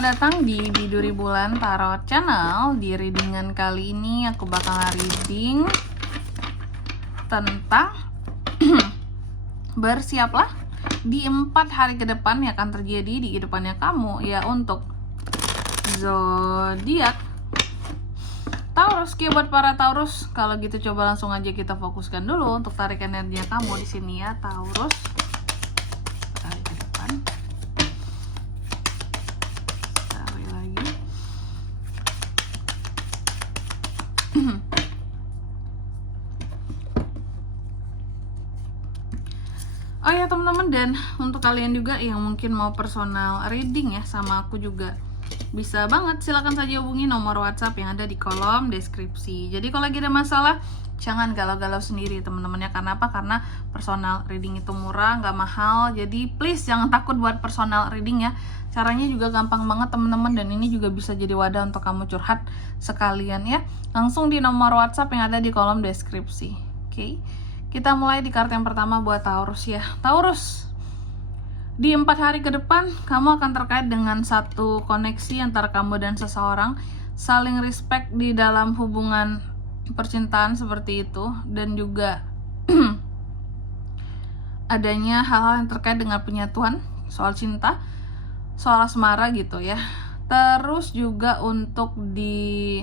selamat datang di Biduri Bulan Tarot Channel. Di readingan kali ini aku bakal reading tentang bersiaplah di 4 hari ke depan yang akan terjadi di kehidupannya kamu ya untuk zodiak Taurus. Buat para Taurus, kalau gitu coba langsung aja kita fokuskan dulu untuk tarik energinya kamu di sini ya Taurus. Tarik ke depan. Tarik lagi. Oh ya teman-teman, dan untuk kalian juga yang mungkin mau personal reading ya sama aku juga bisa banget, silahkan saja hubungi nomor WhatsApp yang ada di kolom deskripsi. Jadi kalau lagi ada masalah jangan galau-galau sendiri teman-teman ya. Karena apa? Karena personal reading itu murah, nggak mahal. Jadi please jangan takut buat personal reading ya. Caranya juga gampang banget teman-teman, dan ini juga bisa jadi wadah untuk kamu curhat sekalian ya. Langsung di nomor WhatsApp yang ada di kolom deskripsi. Oke. Kita mulai di kartu yang pertama buat Taurus ya. Taurus, di 4 hari ke depan kamu akan terkait dengan satu koneksi antara kamu dan seseorang, saling respect di dalam hubungan percintaan seperti itu, dan juga adanya hal-hal yang terkait dengan penyatuan, soal cinta, soal asmara gitu ya. Terus juga untuk di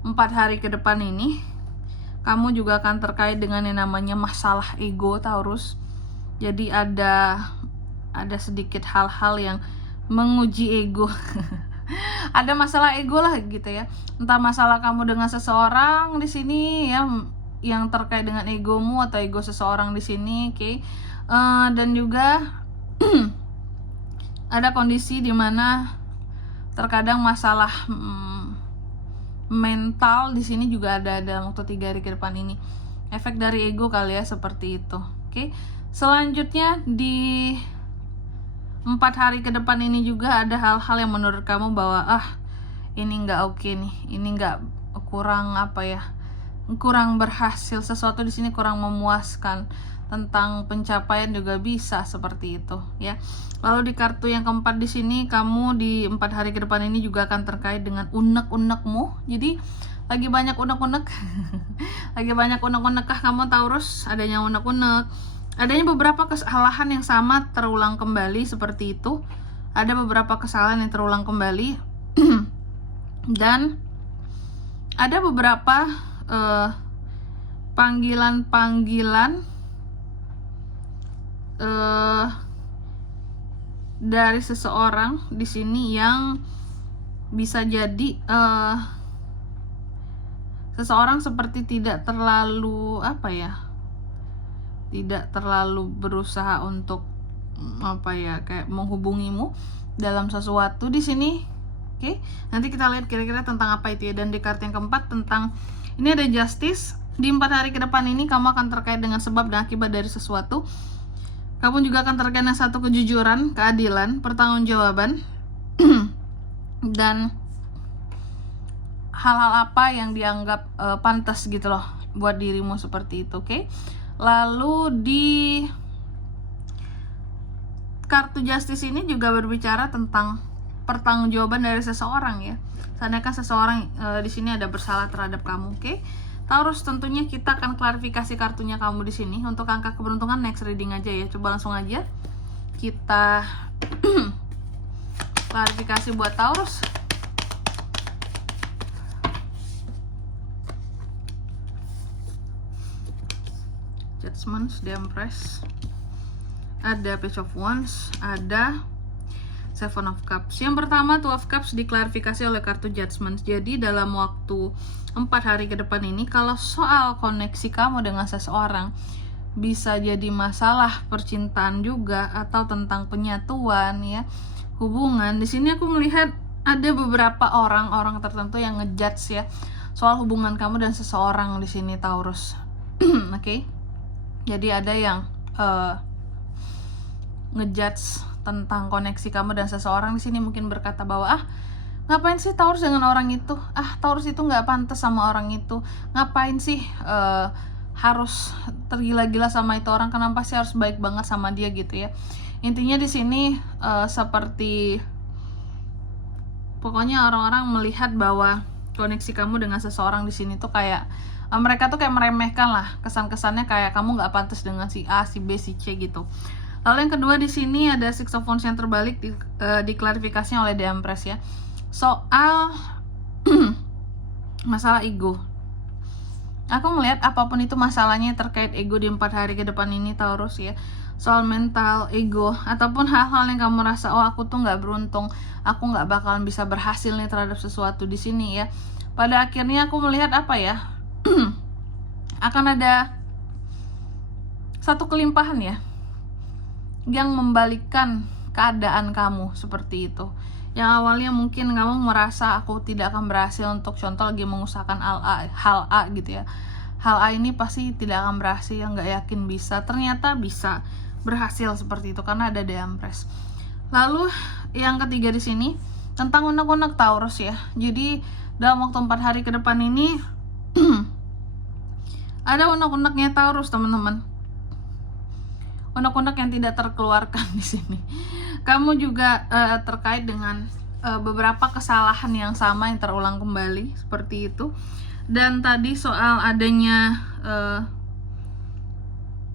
4 hari ke depan ini kamu juga akan terkait dengan yang namanya masalah ego Taurus. Jadi ada sedikit hal-hal yang menguji ego. Ada masalah ego lah gitu ya. Entah masalah kamu dengan seseorang di sini ya, yang terkait dengan egomu atau ego seseorang di sini, oke. Dan juga ada kondisi dimana terkadang masalah mental di sini juga ada dalam waktu 3 hari ke depan ini. Efek dari ego kali ya, seperti itu. Oke. Selanjutnya di 4 hari ke depan ini juga ada hal-hal yang menurut kamu bahwa ini nggak oke nih, ini nggak, kurang apa ya, kurang berhasil, sesuatu di sini kurang memuaskan. Tentang pencapaian juga bisa seperti itu ya. Lalu di kartu yang keempat di sini, kamu di 4 hari ke depan ini juga akan terkait dengan unek-unekmu. Jadi lagi banyak unek-unek. Lagi banyak unek-unek kah kamu Taurus? Adanya unek-unek. Adanya beberapa kesalahan yang sama terulang kembali seperti itu. Ada beberapa kesalahan yang terulang kembali. Dan ada beberapa panggilan-panggilan dari seseorang di sini yang bisa jadi seseorang seperti tidak terlalu tidak terlalu berusaha untuk kayak menghubungimu dalam sesuatu di sini. Oke, nanti kita lihat kira-kira tentang apa itu ya. Dan di kartu yang keempat tentang ini ada Justice. Di 4 hari ke depan ini kamu akan terkait dengan sebab dan akibat dari sesuatu. Kamu juga akan terkait dengan satu kejujuran, keadilan, pertanggungjawaban, dan hal-hal apa yang dianggap pantas gitu loh buat dirimu seperti itu, oke? Lalu di kartu Justice ini juga berbicara tentang pertanggungjawaban dari seseorang ya. Seandainya seseorang di sini ada bersalah terhadap kamu, oke? Taurus, tentunya kita akan klarifikasi kartunya kamu di sini. Untuk angka keberuntungan next reading aja ya. Coba langsung aja kita klarifikasi buat Taurus. Judgment, The Empress, ada Page of Wands, ada Seven of Cups. Yang pertama, Two of Cups diklarifikasi oleh kartu Judgment. Jadi dalam waktu 4 hari ke depan ini, kalau soal koneksi kamu dengan seseorang, bisa jadi masalah percintaan juga atau tentang penyatuan ya, hubungan. Di sini aku melihat ada beberapa orang-orang tertentu yang ngejudge ya soal hubungan kamu dan seseorang di sini Taurus. Oke. Jadi ada yang ngejudge tentang koneksi kamu dan seseorang di sini, mungkin berkata bahwa ngapain sih Taurus dengan orang itu, Taurus itu nggak pantas sama orang itu, ngapain sih harus tergila-gila sama itu orang, kenapa sih harus baik banget sama dia gitu ya. Intinya di sini seperti Pokoknya orang-orang melihat bahwa koneksi kamu dengan seseorang di sini tuh kayak mereka tuh kayak meremehkan lah, kesan-kesannya kayak kamu nggak pantas dengan si A, si B, si C gitu. Lalu yang kedua di sini ada Six of Wands yang terbalik diklarifikasi oleh The Empress ya, soal masalah ego. Aku melihat apapun itu masalahnya terkait ego di 4 hari ke depan ini Taurus ya, soal mental, ego, ataupun hal-hal yang kamu rasa oh aku tuh nggak beruntung, aku nggak bakalan bisa berhasil nih terhadap sesuatu di sini ya. Pada akhirnya aku melihat apa ya, akan ada satu kelimpahan ya yang membalikkan keadaan kamu seperti itu. Yang awalnya mungkin kamu merasa aku tidak akan berhasil untuk contoh lagi mengusahakan hal A gitu ya, hal A ini pasti tidak akan berhasil, nggak yakin bisa, ternyata bisa berhasil seperti itu karena ada The Empress. Lalu yang ketiga di sini tentang unek-unek Taurus ya. Jadi dalam waktu 4 hari ke depan ini ada unek-uneknya Taurus teman-teman, unek-unek yang tidak terkeluarkan di sini. Kamu juga terkait dengan beberapa kesalahan yang sama yang terulang kembali seperti itu. Dan tadi soal adanya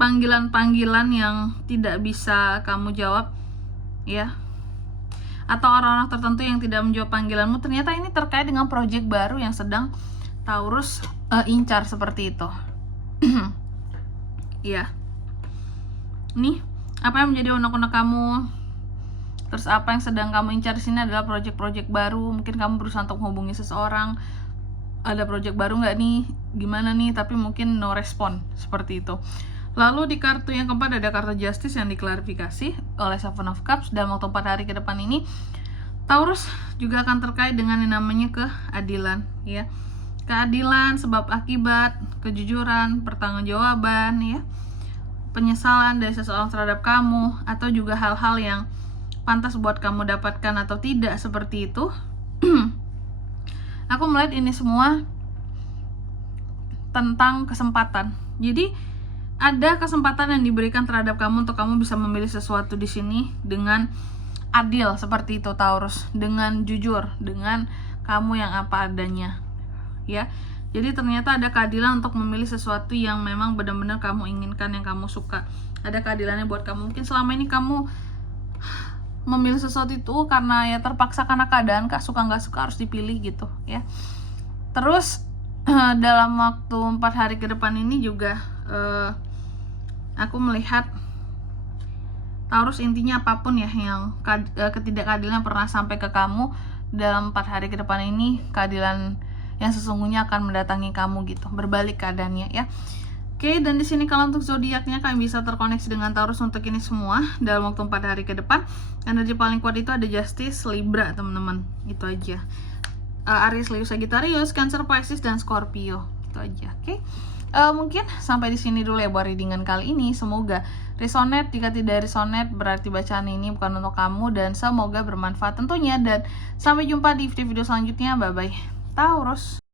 panggilan-panggilan yang tidak bisa kamu jawab ya, atau orang-orang tertentu yang tidak menjawab panggilanmu, ternyata ini terkait dengan proyek baru yang sedang Taurus incar seperti itu. Ya. Nih, apa yang menjadi unek-unek kamu? Terus apa yang sedang kamu incar di sini adalah proyek-proyek baru. Mungkin kamu berusaha untuk menghubungi seseorang. Ada proyek baru nggak nih? Gimana nih? Tapi mungkin no respon seperti itu. Lalu di kartu yang keempat ada kartu Justice yang diklarifikasi oleh Seven of Cups. Dalam waktu 4 hari ke depan ini, Taurus juga akan terkait dengan yang namanya keadilan, ya. Keadilan, sebab akibat, kejujuran, pertanggungjawaban, ya. Penyesalan dari seseorang terhadap kamu, atau juga hal-hal yang pantas buat kamu dapatkan atau tidak seperti itu. Aku melihat ini semua tentang kesempatan. Jadi ada kesempatan yang diberikan terhadap kamu untuk kamu bisa memilih sesuatu di sini dengan adil seperti itu Taurus, dengan jujur, dengan kamu yang apa adanya, ya. Jadi ternyata ada keadilan untuk memilih sesuatu yang memang benar-benar kamu inginkan, yang kamu suka. Ada keadilannya buat kamu. Mungkin selama ini kamu memilih sesuatu itu karena ya terpaksa karena keadaan, Kak, suka nggak suka harus dipilih gitu ya. Terus dalam waktu 4 hari ke depan ini juga aku melihat Taurus, intinya apapun ya yang ketidakadilan pernah sampai ke kamu dalam 4 hari ke depan ini, keadilan yang sesungguhnya akan mendatangi kamu gitu, berbalik keadaannya ya. Oke, dan di sini kalau untuk zodiaknya kalian bisa terkoneksi dengan Taurus untuk ini semua dalam waktu 4 hari ke depan. Energi paling kuat itu ada Justice, Libra teman-teman, itu aja. Aries, Leo, Sagittarius, Cancer, Pisces, dan Scorpio, itu aja. Oke. Mungkin sampai di sini dulu ya buat readingan kali ini. Semoga resonate. Jika tidak resonate berarti bacaan ini bukan untuk kamu, dan semoga bermanfaat tentunya. Dan sampai jumpa di video selanjutnya. Bye bye Taurus.